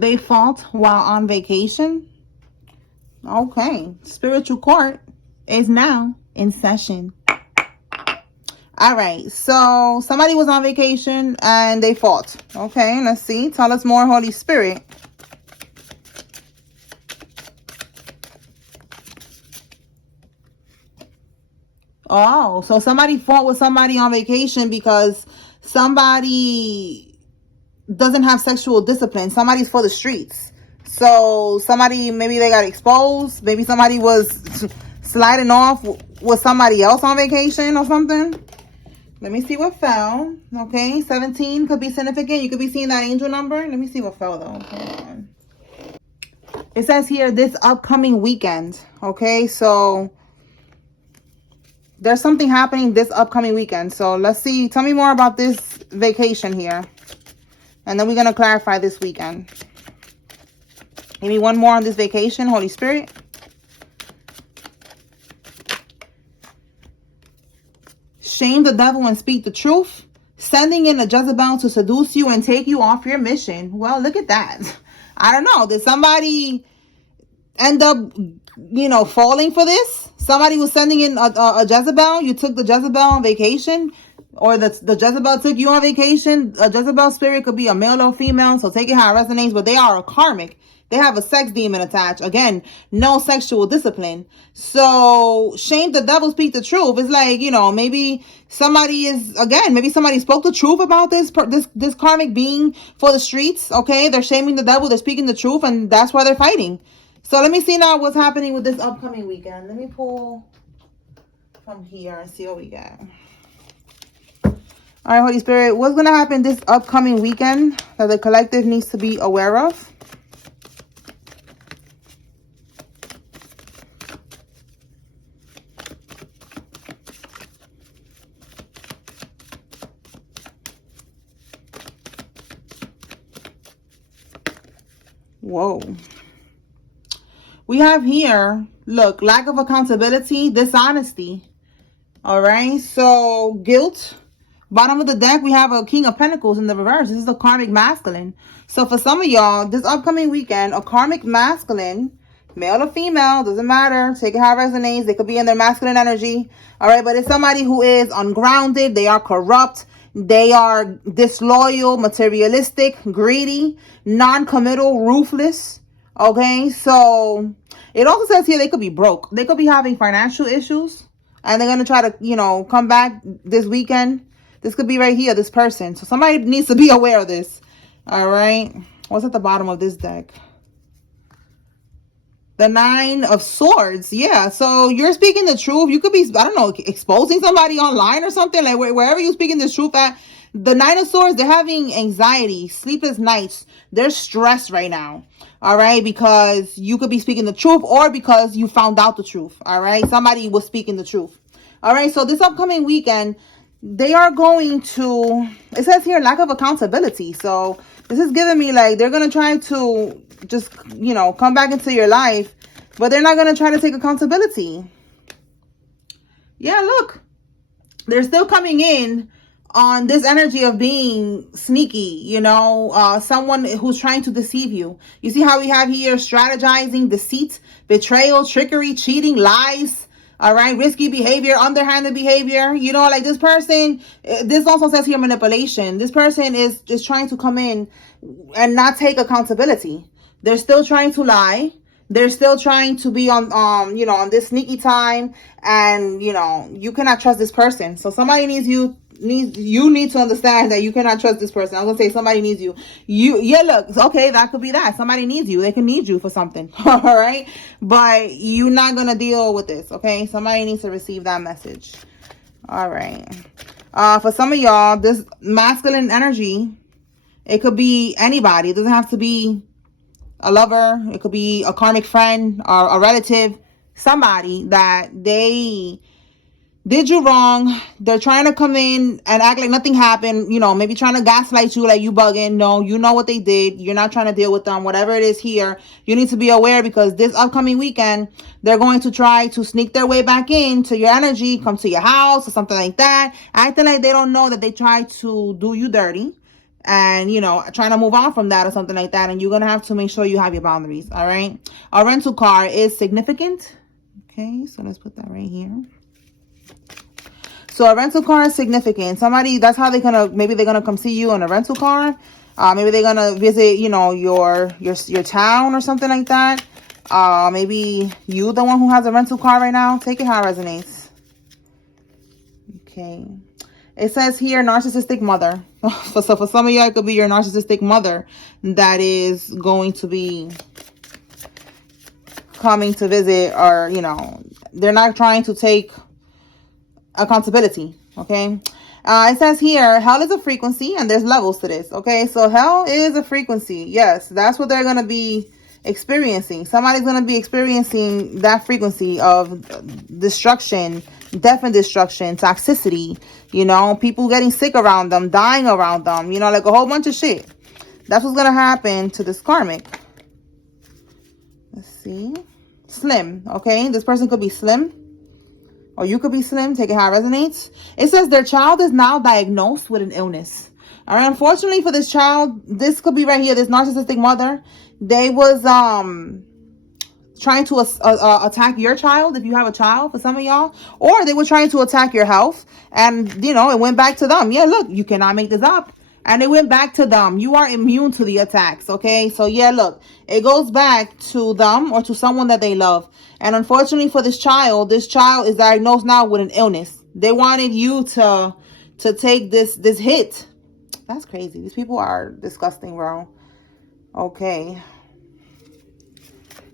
they fought while on vacation. Okay, spiritual court is now in session. All right, so somebody was on vacation and they fought. Okay, let's see. Tell us more, Holy Spirit. Oh, so somebody fought with somebody on vacation because somebody doesn't have sexual discipline. Somebody's for the streets. So somebody, maybe they got exposed. Maybe somebody was sliding off with somebody else on vacation or something. Let me see what fell. Okay, 17 could be significant. You could be seeing that angel number. Let me see what fell though. Okay. It says here this upcoming weekend. Okay, so there's something happening this upcoming weekend. So let's see. Tell me more about this vacation here. And then we're going to clarify this weekend. Give me one more on this vacation, Holy Spirit. Shame the devil and speak the truth. Sending in a Jezebel to seduce you and take you off your mission. Well, look at that. I don't know. Did somebody end up, falling for this? Somebody was sending in a Jezebel. You took the Jezebel on vacation. Or the Jezebel took you on vacation. A Jezebel spirit could be a male or female. So take it how it resonates. But they are a karmic. They have a sex demon attached. Again, no sexual discipline. So shame the devil, speak the truth. It's like, maybe somebody maybe somebody spoke the truth about this karmic being for the streets. Okay, they're shaming the devil. They're speaking the truth, and that's why they're fighting. So let me see now what's happening with this upcoming weekend. Let me pull from here and see what we get. All right, Holy Spirit, what's going to happen this upcoming weekend that the collective needs to be aware of? Whoa. We have here, look, lack of accountability, dishonesty. All right, so guilt. Bottom of the deck, we have a King of Pentacles in the reverse. This is a karmic masculine. So for some of y'all, this upcoming weekend, a karmic masculine, male or female, doesn't matter. Take it how it resonates. They could be in their masculine energy. All right, but it's somebody who is ungrounded. They are corrupt. They are disloyal, materialistic, greedy, non-committal, ruthless. Okay, so it also says here they could be broke. They could be having financial issues. And they're going to try to, come back this weekend. This could be right here, this person. So somebody needs to be aware of this. All right. What's at the bottom of this deck? The 9 of Swords. Yeah. So you're speaking the truth. You could be, I don't know, exposing somebody online or something. Like wherever you're speaking the truth at. The 9 of Swords, they're having anxiety, sleepless nights. They're stressed right now. All right. Because you could be speaking the truth or because you found out the truth. All right. Somebody was speaking the truth. All right. So this upcoming weekend, they are going to, it says here, lack of accountability. So this is giving me like, they're going to try to just, come back into your life, but they're not going to try to take accountability. Yeah, look, they're still coming in on this energy of being sneaky, someone who's trying to deceive you. You see how we have here strategizing, deceit, betrayal, trickery, cheating, lies. All right, risky behavior, underhanded behavior. Like this person, this also says here manipulation. This person is just trying to come in and not take accountability. They're still trying to lie. They're still trying to be on this sneaky time. And, you cannot trust this person. So somebody you need to understand that you cannot trust this person. I'm going to say somebody needs you. Look, okay, that could be that. Somebody needs you. They can need you for something. All right. But you're not going to deal with this. Okay. Somebody needs to receive that message. All right. For some of y'all, this masculine energy, it could be anybody. It doesn't have to be a lover. It could be a karmic friend or a relative. Somebody that they did you wrong. They're trying to come in and act like nothing happened. Maybe trying to gaslight you like you bugging. No, you know what they did. You're not trying to deal with them. Whatever it is here, you need to be aware because this upcoming weekend, they're going to try to sneak their way back into your energy, come to your house or something like that. Acting like they don't know that they tried to do you dirty. and, you know, trying to move on from that or something like that. And you're going to have to make sure you have your boundaries. All right. A rental car is significant. Okay. So let's put that right here. So a rental car is significant. Somebody, that's how they're going to, maybe they're going to come see you in a rental car. Maybe they're going to visit, you know, your town or something like that. Maybe you, the one who has a rental car right now. Take it how it resonates. Okay. It says here, narcissistic mother. So for some of y'all, it could be your narcissistic mother that is going to be coming to visit, or, you know, they're not trying to take accountability. Okay. It says here, hell is a frequency, and there's levels to this. Okay. So hell is a frequency. Yes. That's what they're going to be experiencing. Somebody's going to be experiencing that frequency of destruction, death and destruction, toxicity, you know, people getting sick around them, dying around them, you know, like a whole bunch of shit. That's what's going to happen to this karmic. Let's see. Slim. Okay. This person could be slim, or you could be slim. Take it how it resonates. It says their child is now diagnosed with an illness. All right. Unfortunately for this child, this could be right here, this narcissistic mother. They was trying to attack your child, if you have a child, for some of y'all, or they were trying to attack your health, and, you know, it went back to them. Yeah, look, you cannot make this up. And it went back to them. You are immune to the attacks. Okay. So yeah, look, it goes back to them or to someone that they love. And unfortunately for this child is diagnosed now with an illness. They wanted you to take this hit. That's crazy. These people are disgusting, bro. Okay.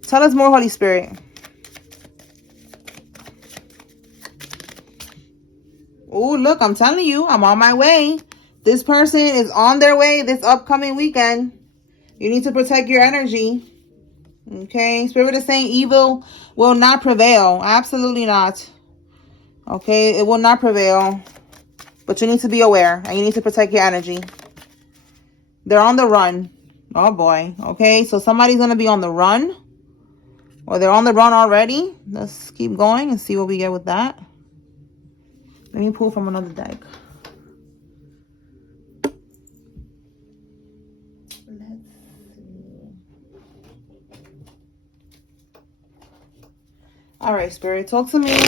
Tell us more, Holy Spirit. Oh, look, I'm telling you, I'm on my way. This person is on their way this upcoming weekend. You need to protect your energy. Okay. Spirit is saying evil will not prevail. Absolutely not. Okay. It will not prevail. But you need to be aware, and you need to protect your energy. They're on the run. Oh boy. Okay. So somebody's going to be on the run, or they're on the run already. Let's keep going and see what we get with that. Let me pull from another deck. All right, Spirit, talk to me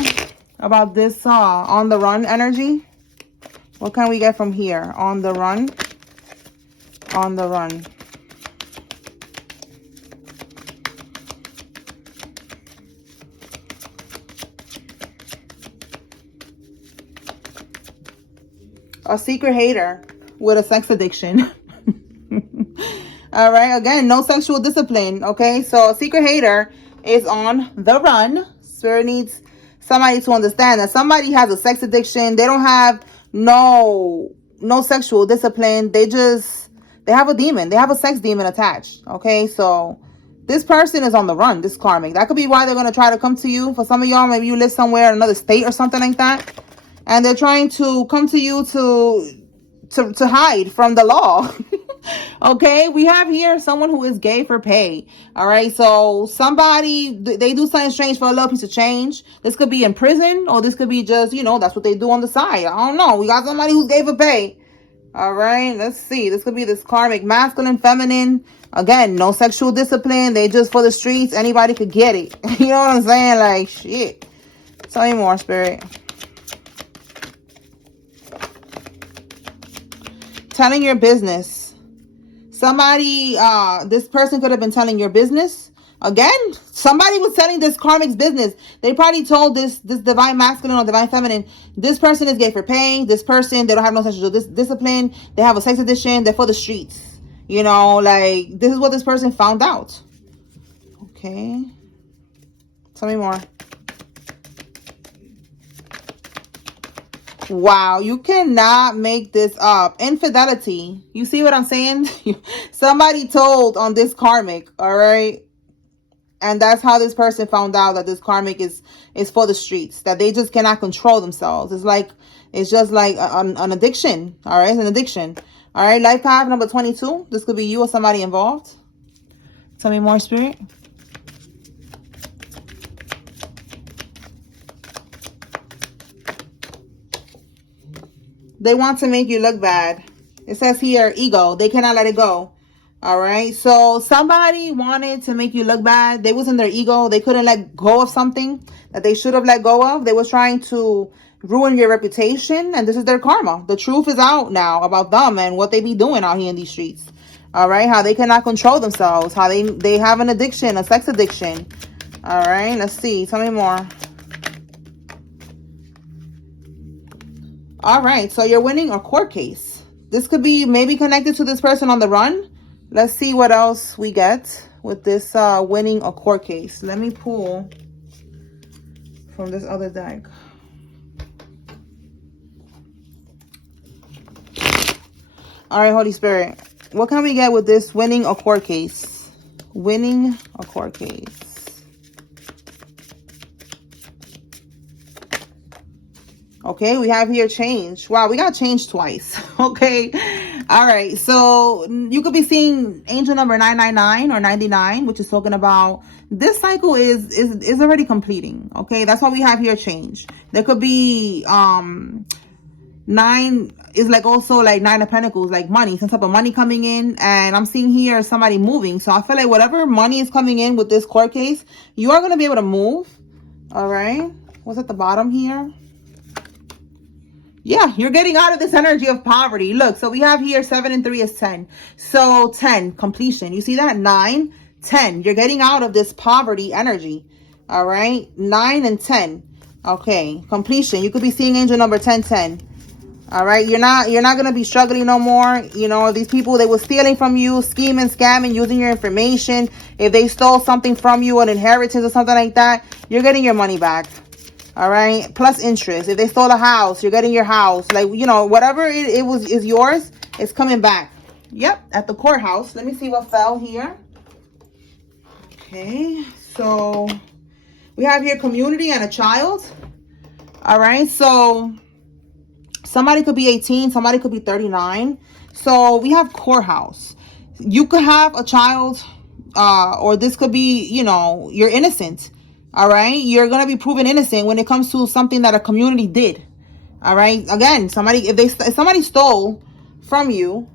about this on the run energy. What can we get from here? On the run. On the run. A secret hater with a sex addiction. All right. Again, no sexual discipline. Okay. So a secret hater is on the run. Spirit needs somebody to understand that somebody has a sex addiction. They don't have no sexual discipline. They have a demon. They have a sex demon attached. Okay. So this person is on the run, this karmic. That could be why they're going to try to come to you. For some of y'all, maybe you live somewhere in another state or something like that, and they're trying to come to you to hide from the law. Okay, we have here someone who is gay for pay. All right, so somebody, they do something strange for a little piece of change. This could be in prison, or this could be just, you know, that's what they do on the side. I don't know. We got somebody who's gay for pay. All right, let's see. This could be this karmic, masculine, feminine. Again, no sexual discipline. They just for the streets. Anybody could get it. You know what I'm saying? Like, shit. Tell me more, Spirit. Telling your business. Somebody, this person could have been telling your business. Again, somebody was telling this karmic's business. They probably told this divine masculine or divine feminine, this person is gay for pay. This person, they don't have no sexual discipline. They have a sex addiction. They're for the streets. You know, like, this is what this person found out. Okay. Tell me more. Wow, you cannot make this up. Infidelity. You see what I'm saying? Somebody told on this karmic, all right? And that's how this person found out that this karmic is for the streets, that they just cannot control themselves. It's just like an addiction, all right? It's an addiction. All right, life path number 22. This could be you or somebody involved. Tell me more, Spirit. They want to make you look bad. It says here, ego. They cannot let it go. All right. So somebody wanted to make you look bad. They was in their ego. They couldn't let go of something that they should have let go of. They was trying to ruin your reputation. And this is their karma. The truth is out now about them and what they be doing out here in these streets. All right. How they cannot control themselves. How they have an addiction, a sex addiction. All right. Let's see. Tell me more. All right. So you're winning a court case. This could be maybe connected to this person on the run. Let's see what else we get with this winning a court case. Let me pull from this other deck. All right, Holy Spirit. What can we get with this winning a court case? Winning a court case. Okay, we have here change. Wow, we got change twice. Okay. All right. So you could be seeing angel number 999 or 99, which is talking about this cycle is already completing. Okay. That's why we have here change. There could be 9 is like also like 9 of Pentacles, like money, some type of money coming in. And I'm seeing here somebody moving. So I feel like whatever money is coming in with this court case, you are going to be able to move. All right. What's at the bottom here? Yeah, you're getting out of this energy of poverty. Look, so we have here 7 and 3 is 10. So 10, completion. You see that? 9, 10. You're getting out of this poverty energy. All right. 9 and 10. Okay. Completion. You could be seeing angel number 1010. All right. You're not going to be struggling no more. You know, these people, they were stealing from you, scheming, scamming, using your information. If they stole something from you, an inheritance or something like that, you're getting your money back. All right. Plus interest. If they stole a house, you're getting your house. Like, you know, whatever is yours, it's coming back. Yep. At the courthouse. Let me see what fell here. Okay. So we have here community and a child. All right. So somebody could be 18. Somebody could be 39. So we have courthouse. You could have a child, or this could be, you know, you're innocent. All right. You're going to be proven innocent when it comes to something that a community did. All right. Again, if somebody stole from you,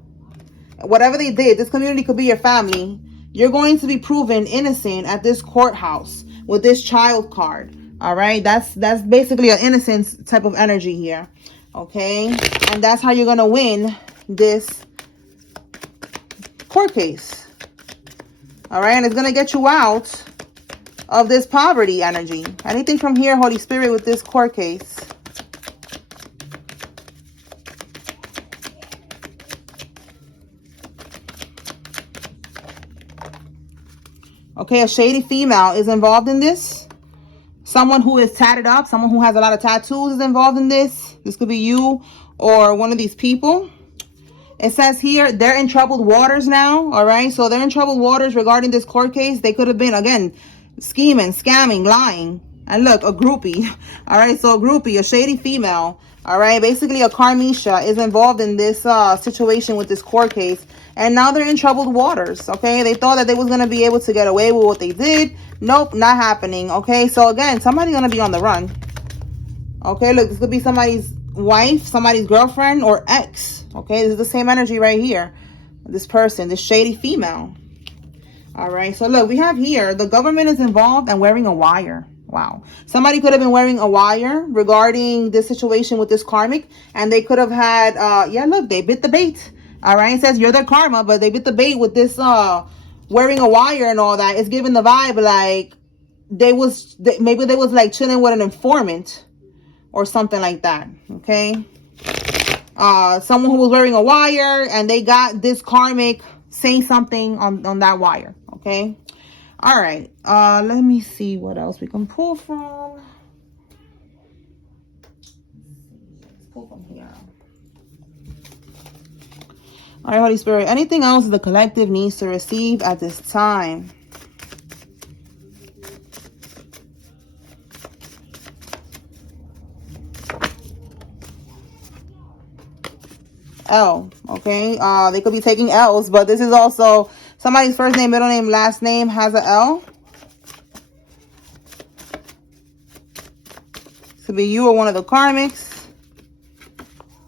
whatever they did, this community could be your family. You're going to be proven innocent at this courthouse with this child card. All right. That's basically an innocence type of energy here. Okay. And that's how you're going to win this court case. All right. And it's going to get you out of this poverty energy. Anything from here, Holy Spirit, with this court case? Okay, a shady female is involved in this. Someone who is tatted up, someone who has a lot of tattoos is involved in this. This could be you or one of these people. It says here they're in troubled waters now. All right, so they're in troubled waters regarding this court case. They could have been, again, scheming, scamming, lying. And look, a groupie. All right, so a groupie, a shady female. All right, basically a Karmisha is involved in this situation with this court case. And now they're in troubled waters. Okay, they thought that they was going to be able to get away with what they did. Nope, not happening. Okay, so again, somebody's going to be on the run. Okay, look, this could be somebody's wife, somebody's girlfriend, or ex. Okay, this is the same energy right here. This person, this shady female. All right, so look, we have here the government is involved and wearing a wire. Wow. Somebody could have been wearing a wire regarding this situation with this karmic, and they could have had, yeah, look, they bit the bait. All right, it says you're their karma, but they bit the bait with this wearing a wire and all that. It's giving the vibe like maybe they was like chilling with an informant or something like that. Okay. Someone who was wearing a wire and they got this karmic saying something on that wire. Okay. All right. Let me see what else we can pull from. Let's pull from here. All right, Holy Spirit. Anything else the collective needs to receive at this time? L. Okay. They could be taking L's, but this is also somebody's first name, middle name, last name has a L. Could be you or one of the karmics.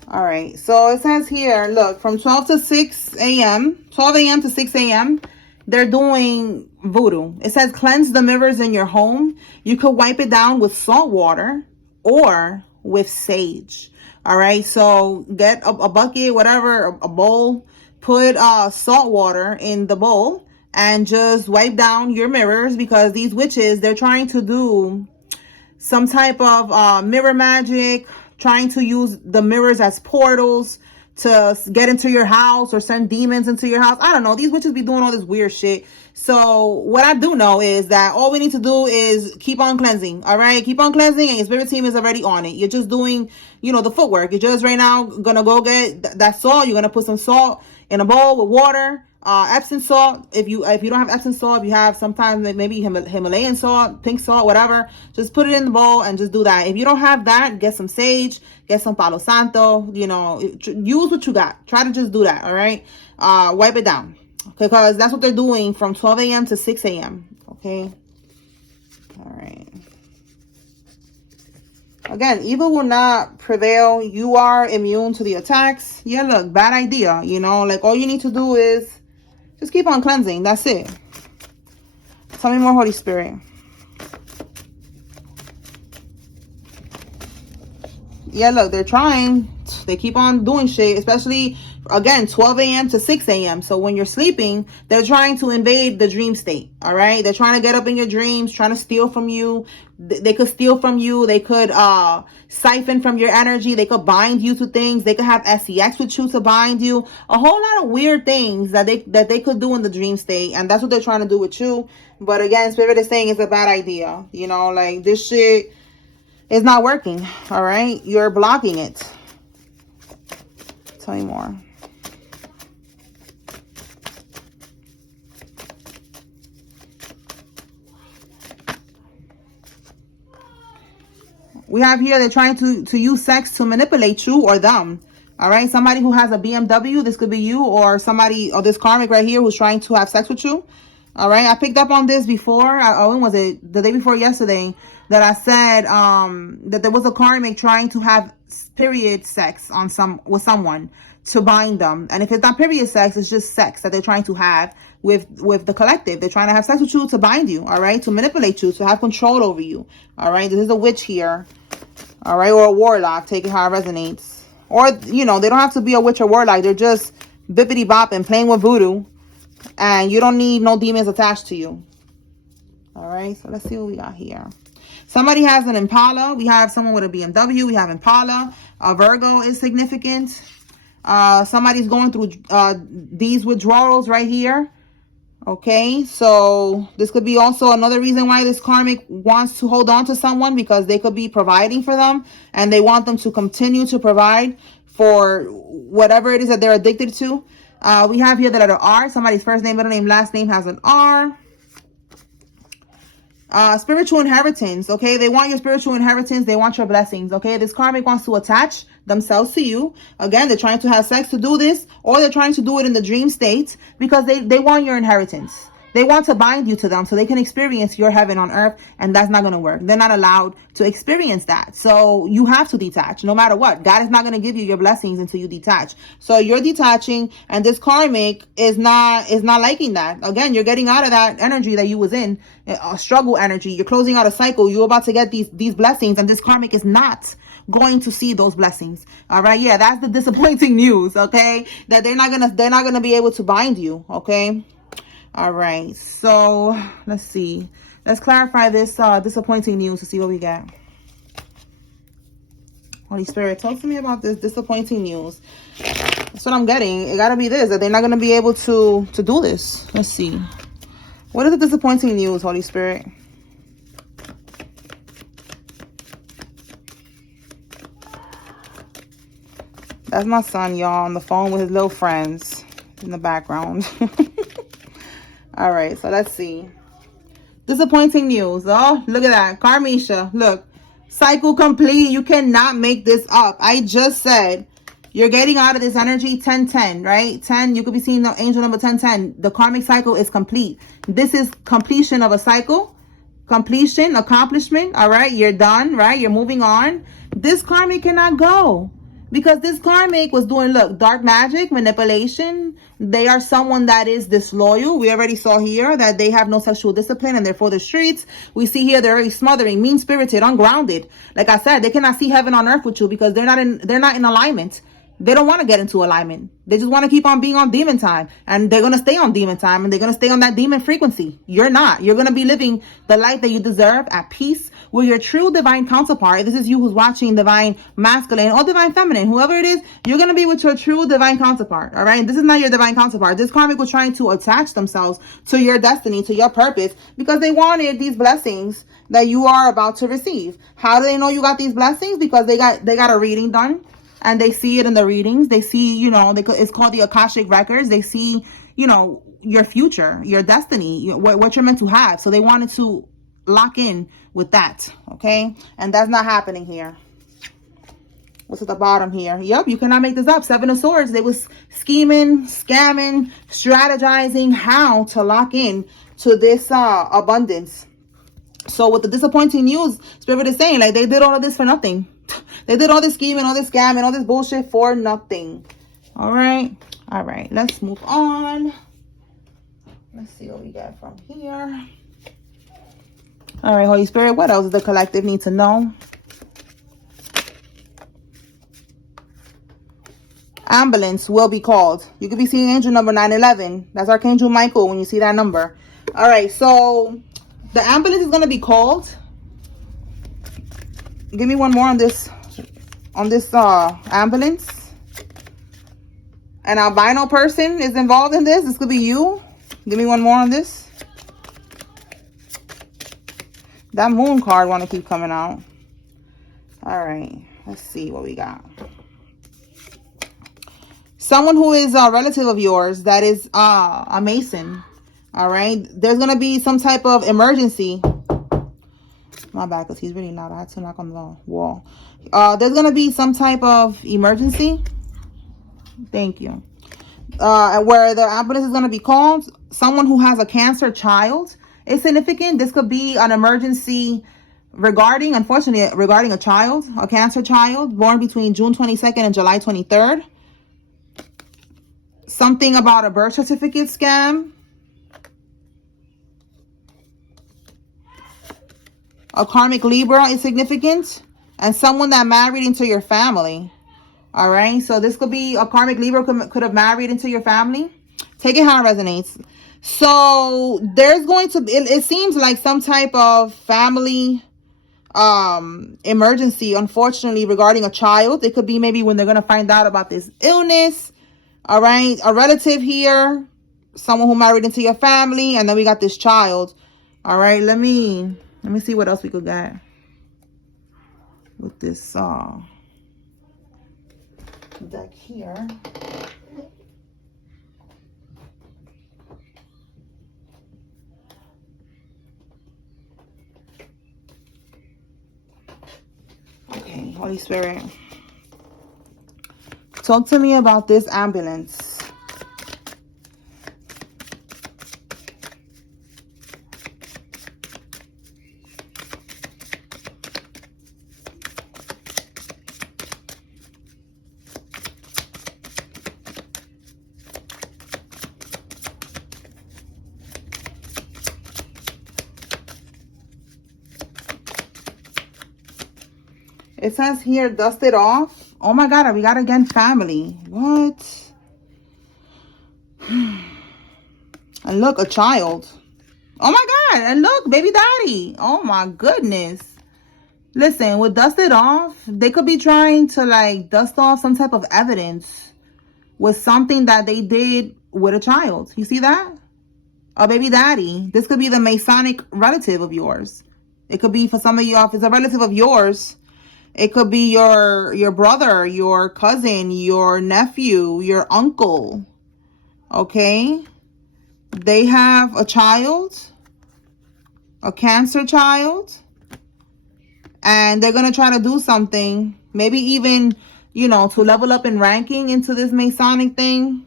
All right, so it says here, look, from 12 to 6 a.m., 12 a.m. to 6 a.m., they're doing voodoo. It says cleanse the mirrors in your home. You could wipe it down with salt water or with sage. All right, so get a bucket, whatever, a bowl, put salt water in the bowl and just wipe down your mirrors, because these witches, they're trying to do some type of mirror magic, trying to use the mirrors as portals to get into your house or send demons into your house. I don't know. These witches be doing all this weird shit. So what I do know is that all we need to do is keep on cleansing. All right. Keep on cleansing, and your spirit team is already on it. You're just doing, the footwork. You're just right now going to go get that salt. You're going to put some salt in a bowl with water. Epsom salt. If you don't have Epsom salt, if you have sometimes maybe Himalayan salt, pink salt, whatever, just put it in the bowl and just do that. If you don't have that, get some sage, get some Palo Santo, use what you got. Try to just do that. All right. Wipe it down, because that's what they're doing from 12 a.m. to 6 a.m. Okay. All right. Again, evil will not prevail. You are immune to the attacks. Yeah, look, bad idea. Like all you need to do is just keep on cleansing. That's it. Tell me more, Holy Spirit. Yeah, look, they're trying. They keep on doing shit, especially, again, 12 a.m. to 6 a.m. So when you're sleeping, they're trying to invade the dream state, all right? They're trying to get up in your dreams, trying to steal from you. They could steal from you. They could siphon from your energy. They could bind you to things. They could have sex with you to bind you. A whole lot of weird things that they could do in the dream state, and that's what they're trying to do with you. But again, Spirit is saying it's a bad idea. Like this shit is not working, all right? You're blocking it. Tell me more. We have here, they're trying to use sex to manipulate you or them. All right. Somebody who has a BMW, this could be you, or somebody, or this karmic right here who's trying to have sex with you. All right. I picked up on this before. When was it? The day before yesterday, that I said that there was a karmic trying to have period sex with someone to bind them. And if it's not period sex, it's just sex that they're trying to have with the collective. They're trying to have sex with you to bind you, all right, to manipulate you, to have control over you, all right. This is a witch here, all right, or a warlock. Take it how it resonates. Or, they don't have to be a witch or warlock. They're just bippity bopping, playing with voodoo, and you don't need no demons attached to you. All right, so let's see what we got here. Somebody has an Impala. We have someone with a BMW. We have Impala. Virgo is significant. Somebody's going through these withdrawals right here. Okay, so this could be also another reason why this karmic wants to hold on to someone, because they could be providing for them and they want them to continue to provide for whatever it is that they're addicted to. We have here the letter R. Somebody's first name, middle name, last name has an R. Spiritual inheritance. Okay, they want your spiritual inheritance. They want your blessings. Okay, this karmic wants to attach themselves to you. Again, they're trying to have sex to do this, or they're trying to do it in the dream state, because they want your inheritance. They want to bind you to them so they can experience your heaven on earth, and that's not going to work. They're not allowed to experience that. So you have to detach no matter what. God is not going to give you your blessings until you detach. So you're detaching, and this karmic is not liking that. Again, you're getting out of that energy that you was in, a struggle energy. You're closing out a cycle. You're about to get these blessings, and this karmic is not going to see those blessings. All right. Yeah, that's the disappointing news. Okay, that they're not gonna be able to bind you. Okay. All right, so let's see. Let's clarify this disappointing news to see what we get. Holy Spirit, talk to me about this disappointing news. That's what I'm getting. It gotta be this, that they're not gonna be able to do this. Let's see. What is the disappointing news, Holy Spirit? That's my son, y'all, on the phone with his little friends in the background. All right, so let's see. Disappointing news. Oh, look at that. Karmisha, look. Cycle complete. You cannot make this up. I just said you're getting out of this energy 1010, right? 10, you could be seeing the angel number 1010. The karmic cycle is complete. This is completion of a cycle. Completion, accomplishment, all right? You're done, right? You're moving on. This karmic cannot go. Because this karmic was doing, look, dark magic, manipulation. They are someone that is disloyal. We already saw here that they have no sexual discipline and they're for the streets. We see here they're very smothering, mean-spirited, ungrounded. Like I said, they cannot see heaven on earth with you because they're not in alignment. They don't want to get into alignment. They just want to keep on being on demon time. And they're going to stay on demon time. And they're going to stay on that demon frequency. You're not. You're going to be living the life that you deserve at peace with your true divine counterpart. This is you who's watching divine masculine or divine feminine. Whoever it is, you're going to be with your true divine counterpart. All right? This is not your divine counterpart. This karmic was trying to attach themselves to your destiny, to your purpose, because they wanted these blessings that you are about to receive. How do they know you got these blessings? Because they got a reading done. And they see it in the readings. They see, you know, it's called the Akashic Records. They see, you know, your future, your destiny, what you're meant to have. So they wanted to lock in with that, okay? And that's not happening here. What's at the bottom here? Yep, you cannot make this up. Seven of Swords. They was scheming, scamming, strategizing how to lock in to this abundance. So with the disappointing news, Spirit is saying, like, they did all of this for nothing. They did all this scheming, all this scamming, all this bullshit for nothing. All right. All right. Let's move on. Let's see what we get from here. All right, Holy Spirit, what else does the collective need to know? Ambulance will be called. You could be seeing angel number 911. That's Archangel Michael when you see that number. All right, so the ambulance is going to be called. Give me one more on this ambulance. An albino person is involved in this. This could be you. Give me one more on this. That moon card want to keep coming out. All right, let's see what we got. Someone who is a relative of yours that is a Mason. All right, there's gonna be some type of emergency. My bad, because he's really loud. I had to knock on the wall. There's gonna be some type of emergency. Thank you. Where the ambulance is gonna be called. Someone who has a cancer child is significant. This could be an emergency unfortunately, regarding a child, a cancer child born between June 22nd and July 23rd. Something about a birth certificate scam. A karmic Libra is significant. And someone that married into your family. All right. So this could be a karmic Libra could have married into your family. Take it how it resonates. So there's going to be, it seems like some type of family emergency, unfortunately, regarding a child. It could be maybe when they're going to find out about this illness. All right. A relative here. Someone who married into your family. And then we got this child. All right. Let me see what else we could get with this deck here. Okay, Holy Spirit, talk to me about this ambulance. It says here, dust it off. Oh my God, we got again family. What? And look, a child. Oh my God, and look, baby daddy. Oh my goodness. Listen, with dust it off, they could be trying to like dust off some type of evidence with something that they did with a child. You see that? A baby daddy. This could be the Masonic relative of yours. It could be for some of you, if it's a relative of yours, it could be your brother, your cousin, your nephew, your uncle. Okay? They have a child, a cancer child, and they're going to try to do something, maybe even, you know, to level up in ranking into this Masonic thing.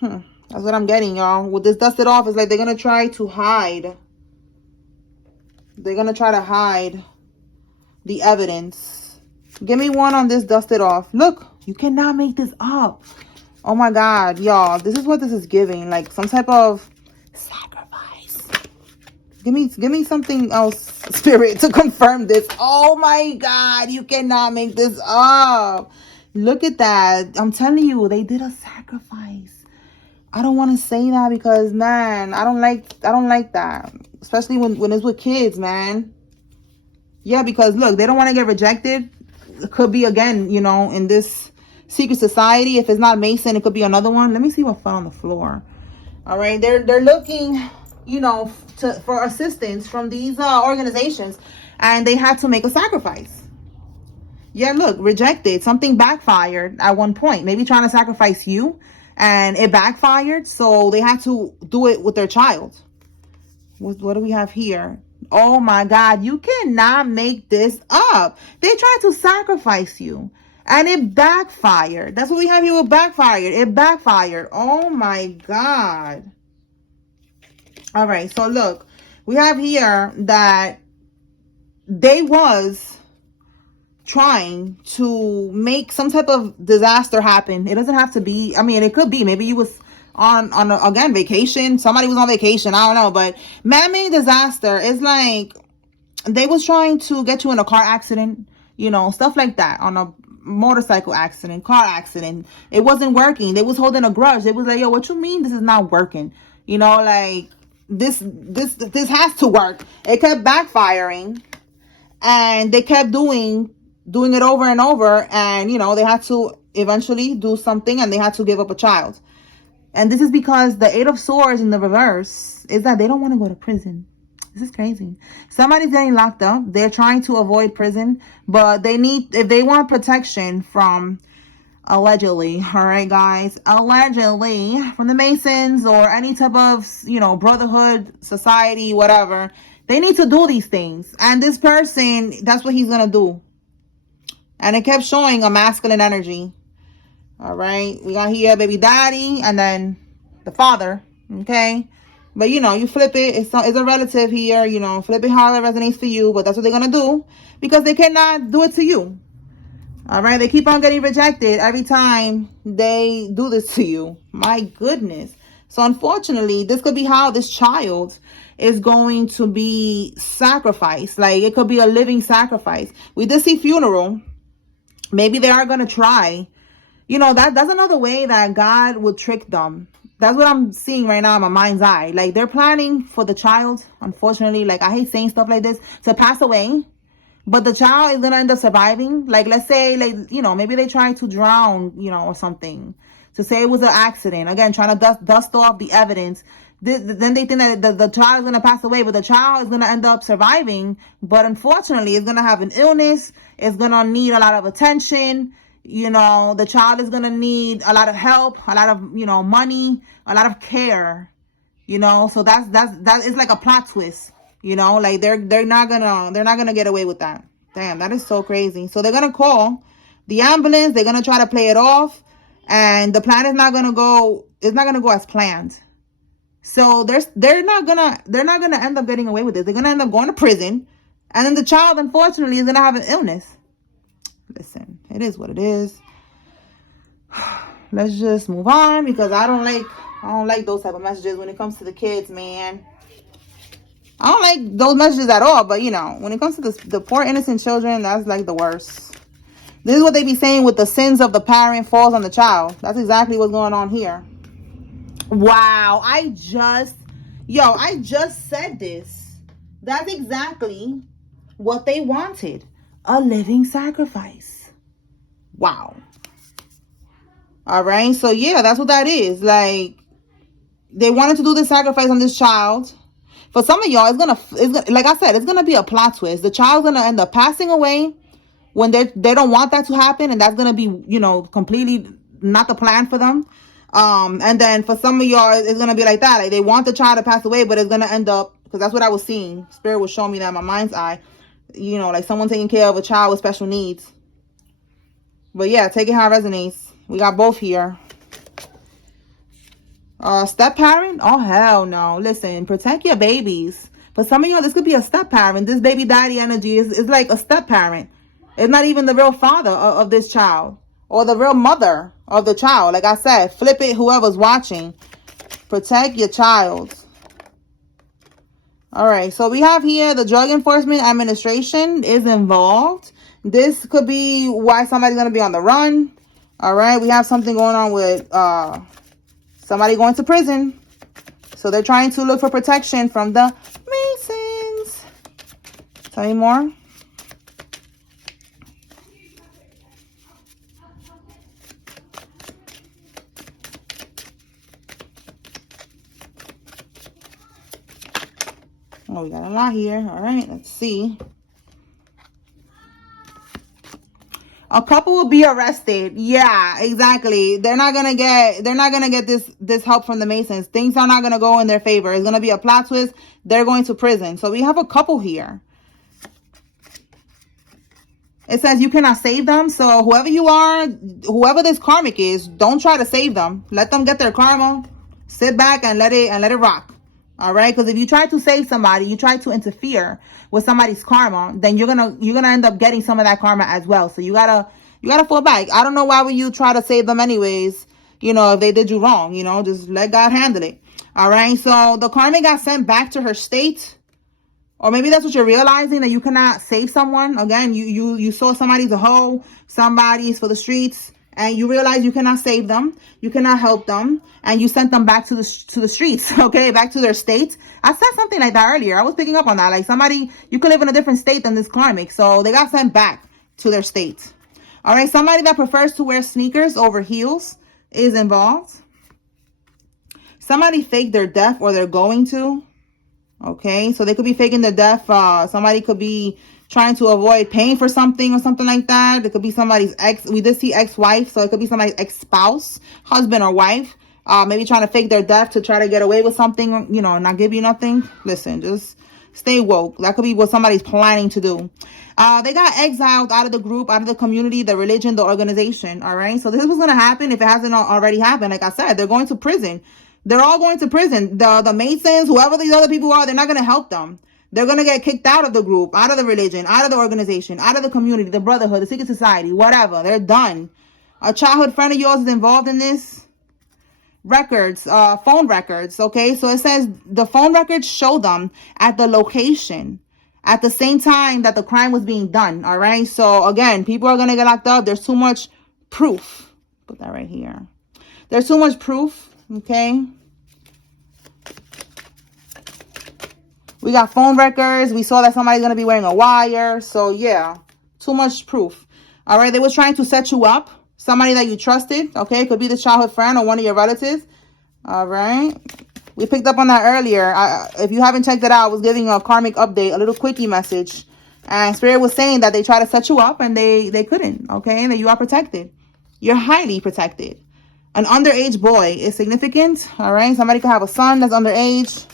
That's what I'm getting, y'all. With this dusted off, it's like they're going to try to hide. They're going to try to hide the evidence. Give me one on this, dust it off. Look, you cannot make this up. Oh my God, y'all. This is what this is giving. Like some type of sacrifice. Give me something else, spirit, to confirm this. Oh my God, you cannot make this up. Look at that. I'm telling you, they did a sacrifice. I don't want to say that because, man, I don't like that. Especially when it's with kids, man. Yeah, because look, they don't want to get rejected. It could be, again, you know, in this secret society. If it's not Mason, it could be another one. Let me see what fell on the floor. All right, they're looking, you know, for assistance from these organizations, and they had to make a sacrifice. Yeah, look, rejected. Something backfired at one point. Maybe trying to sacrifice you, and it backfired, so they had to do it with their child. What do we have here? Oh my God, you cannot make this up. They tried to sacrifice you, and it backfired. That's what we have here with backfired. It backfired. Oh my God. All right, so look, we have here that they was trying to make some type of disaster happen. It doesn't have to be, I mean, it could be, maybe you was on again, vacation. Somebody was on vacation. I don't know, but man-made disaster is like they was trying to get you in a car accident, you know, stuff like that, on a motorcycle accident, car accident. It wasn't working. They was holding a grudge. They was like, yo, what you mean this is not working? You know, like this has to work. It kept backfiring, and they kept doing it over and over, and you know, they had to eventually do something, and they had to give up a child. And this is because the Eight of Swords in the reverse is that they don't want to go to prison. This is crazy. Somebody's getting locked up. They're trying to avoid prison, but they need, if they want protection from, allegedly, all right, guys, allegedly, from the Masons or any type of, you know, brotherhood, society, whatever, they need to do these things. And this person, that's what he's going to do. And it kept showing a masculine energy. All right, we got here baby daddy and then the father. Okay, but you know, you flip it, it's a relative here, you know, flip it how it resonates for you, but that's what they're gonna do because they cannot do it to you. All right, they keep on getting rejected every time they do this to you. My goodness. So unfortunately, this could be how this child is going to be sacrificed. Like it could be a living sacrifice. We did see funeral. Maybe they are going to try. You know, that's another way that God would trick them. That's what I'm seeing right now in my mind's eye. Like they're planning for the child, unfortunately, like I hate saying stuff like this, to pass away. But the child is going to end up surviving. Like, let's say, like, you know, maybe they try to drown, you know, or something. To say it was an accident. Again, trying to dust off the evidence. Then they think that the child is going to pass away, but the child is going to end up surviving. But unfortunately, it's going to have an illness. It's going to need a lot of attention. You know, the child is going to need a lot of help, a lot of, you know, money, a lot of care. You know, so that is like a plot twist. You know, like they're not gonna get away with that. Damn, that is so crazy. So they're gonna call the ambulance. They're gonna try to play it off, and the plan is not gonna go. It's not gonna go as planned. So they're not gonna end up getting away with it. They're gonna end up going to prison, and then the child, unfortunately, is gonna have an illness. Listen, it is what it is. Let's just move on because I don't like those type of messages when it comes to the kids, man. I don't like those messages at all, but you know, when it comes to the poor innocent children, that's like the worst. This is what they be saying with the sins of the parent falls on the child. That's exactly what's going on here. Wow, I just said this. That's exactly what they wanted. A living sacrifice. Wow. All right, so yeah, that's what that is. Like, they wanted to do the sacrifice on this child. For some of y'all, it's gonna like I said, it's gonna be a plot twist. The child's gonna end up passing away when they don't want that to happen, and that's gonna be, you know, completely not the plan for them. And then for some of y'all, it's gonna be like that. Like they want the child to pass away, but it's gonna end up, because that's what I was seeing. Spirit was showing me that in my mind's eye. You know, like someone taking care of a child with special needs. But yeah, take it how it resonates. We got both here. Step parent? Oh, hell no. Listen, protect your babies. For some of y'all, this could be a step parent. This baby daddy energy is like a step parent. It's not even the real father of this child or the real mother of the child. Like I said, flip it, whoever's watching. Protect your child. All right, so we have here the Drug Enforcement Administration is involved. This could be why somebody's going to be on the run. All right, we have something going on with somebody going to prison. So they're trying to look for protection from the Masons. Tell me more. Oh, we got a lot here. All right, let's see. A couple will be arrested. Yeah, exactly. They're not gonna get this help from the Masons. Things are not gonna go in their favor. It's gonna be a plot twist. They're going to prison. So we have a couple here. It says you cannot save them. So whoever you are, whoever this karmic is, don't try to save them. Let them get their karma. Sit back and let it rock. All right, because if you try to save somebody, you try to interfere with somebody's karma, then you're gonna end up getting some of that karma as well. So you gotta fall back. I don't know why would you try to save them anyways. You know, if they did you wrong, you know, just let God handle it. All right. So the karma got sent back to her state, or maybe that's what you're realizing, that you cannot save someone. Again, you saw somebody's a hoe, somebody's for the streets. And you realize you cannot save them, you cannot help them, and you sent them back to the streets, okay, back to their state. I said something like that earlier. I was picking up on that. Like somebody, you could live in a different state than this karmic, so they got sent back to their state. All right, somebody that prefers to wear sneakers over heels is involved. Somebody faked their death, or they're going to. Okay, so they could be faking their death. Somebody could be trying to avoid paying for something or something like that. It could be somebody's ex. We did see ex-wife, so it could be somebody's ex-spouse, husband or wife. Maybe trying to fake their death to try to get away with something, you know, not give you nothing. Listen, just stay woke. That could be what somebody's planning to do. They got exiled out of the group, out of the community, the religion, the organization. All right, so this is what's going to happen if it hasn't already happened. Like I said, they're going to prison. They're all going to prison. The Masons, whoever these other people are, they're not going to help them. They're going to get kicked out of the group, out of the religion, out of the organization, out of the community, the brotherhood, the secret society, whatever. They're done. A childhood friend of yours is involved in this. Records, phone records, okay? So it says the phone records show them at the location at the same time that the crime was being done, all right? So, again, people are going to get locked up. There's too much proof. Put that right here. There's too much proof, okay? We got phone records. We saw that somebody's going to be wearing a wire. So, yeah, too much proof. All right, they were trying to set you up. Somebody that you trusted, okay? It could be the childhood friend or one of your relatives. All right. We picked up on that earlier. If you haven't checked it out, I was giving a karmic update, a little quickie message. And Spirit was saying that they tried to set you up and they couldn't, okay? And that you are protected. You're highly protected. An underage boy is significant, all right? Somebody could have a son that's underage.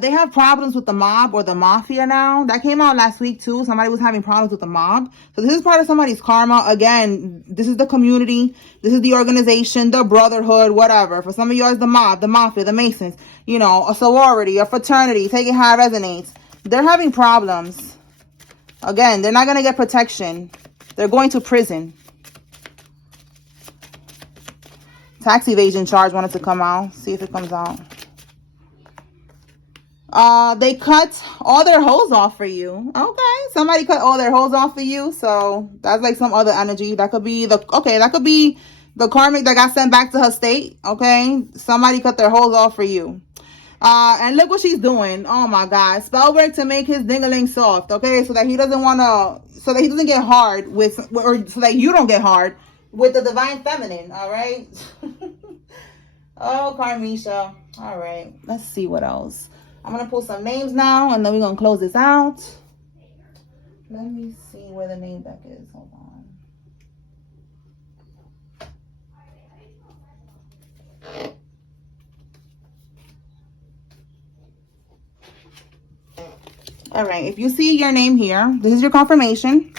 They have problems with the mob or the mafia now. That came out last week too. Somebody was having problems with the mob. So this is part of somebody's karma. Again, this is the community. This is the organization, the brotherhood, whatever. For some of you, it's the mob, the mafia, the Masons. You know, a sorority, a fraternity. Take it how it resonates. They're having problems. Again, they're not going to get protection. They're going to prison. Tax evasion charge wanted to come out. See if it comes out. They cut all their hoes off for you. Okay, somebody cut all their hoes off for you. So that's like some other energy. That could be the karmic that got sent back to her state. Okay, somebody cut their hoes off for you. And look what she's doing. Oh my God, spell work to make his dingaling soft. Okay, so that he doesn't get hard with, or so that you don't get hard with the divine feminine. All right. Oh, Carmisha. All right, let's see what else. I'm going to pull some names now, and then we're going to close this out. Let me see where the name deck is. Hold on. All right. If you see your name here, this is your confirmation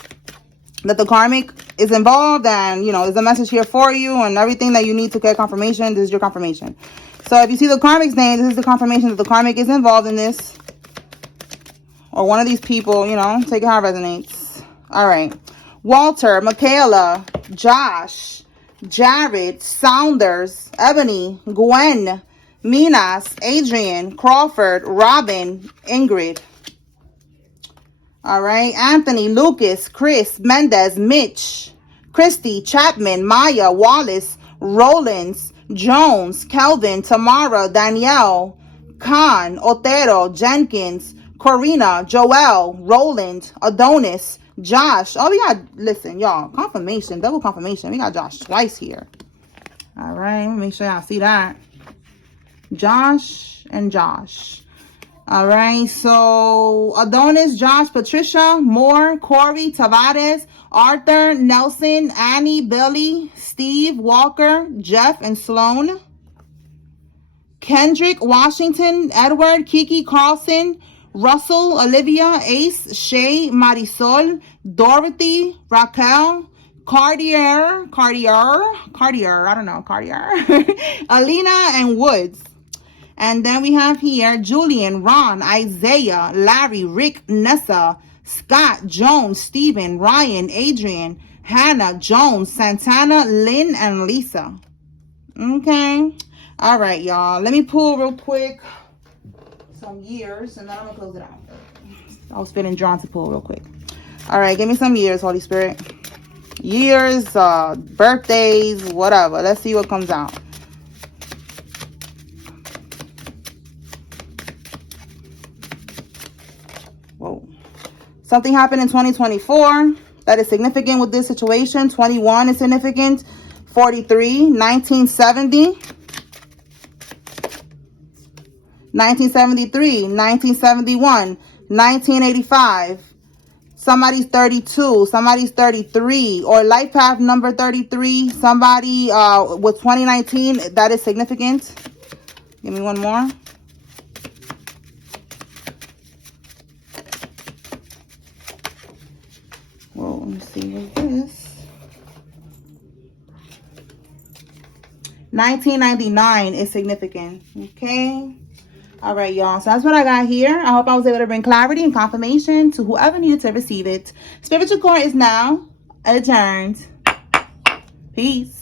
that the karmic is involved, and, you know, there's a message here for you and everything that you need to get confirmation. This is your confirmation. So if you see the karmic's name, this is the confirmation that the karmic is involved in this. or one of these people, you know, take it how it resonates. All right. Walter, Michaela, Josh, Jared, Saunders, Ebony, Gwen, Minas, Adrian, Crawford, Robin, Ingrid. All right. Anthony, Lucas, Chris, Mendez, Mitch, Christy, Chapman, Maya, Wallace, Rollins, Jones, Kelvin, Tamara, Danielle, Khan, Otero, Jenkins, Corina, Joel, Roland, Adonis, Josh. Oh, we got, listen, y'all, confirmation, double confirmation. We got Josh twice here. All right, make sure y'all see that. Josh and Josh. All right, so Adonis, Josh, Patricia, Moore, Corey, Tavares, Arthur, Nelson, Annie, Billy, Steve, Walker, Jeff, and Sloan. Kendrick, Washington, Edward, Kiki, Carlson, Russell, Olivia, Ace, Shay, Marisol, Dorothy, Raquel, Cartier, I don't know, Alina, and Woods. And then we have here Julian, Ron, Isaiah, Larry, Rick, Nessa, Scott, Jones, Stephen, Ryan, Adrian, Hannah, Jones, Santana, Lynn, and Lisa. Okay. All right, y'all. Let me pull real quick some years, and then I'm going to close it out. I was feeling drawn to pull real quick. All right, give me some years, Holy Spirit. Years, birthdays, whatever. Let's see what comes out. Whoa. Something happened in 2024 that is significant with this situation. 21 is significant. 43, 1970, 1973, 1971, 1985. Somebody's 32, somebody's 33, or life path number 33. Somebody with 2019, that is significant. Give me one more. Well, let me see what this. 1999 is significant. Okay. All right, y'all. So that's what I got here. I hope I was able to bring clarity and confirmation to whoever needed to receive it. Spiritual court is now adjourned. Peace.